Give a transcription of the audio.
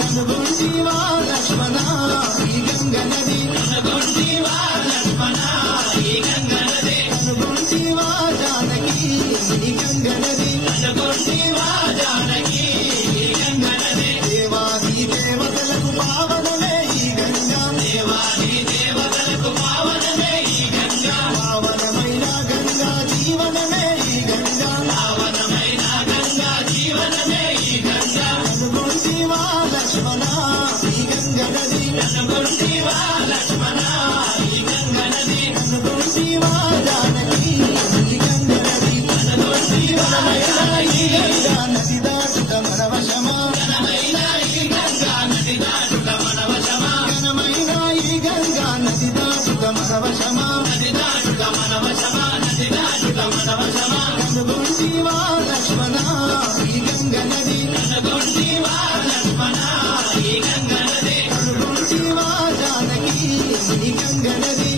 కనుగొంటివా లక్ష్మణ ఈ గంగ నది కనుగొంటివా జానకి ఈ గంగ నది దేవాది దేవతలకు పావనమే ఈ గంగా పావనమైన గంగా జీవనమే ఈ గంగా కనుగొంటివా లక్ష్మణ ఈ గంగ నది కనుగొంటివా జానకి ఈ గంగ నది ఘనమైన ఈ గంగా నది దాటుట మనవశమా ఘనమైన ఈ గంగా నది దాటుట మనవశమా కనుగొంటివా లక్ష్మణ ఈ గంగ నది కనుగొంటివా జానకి ఈ గంగ నది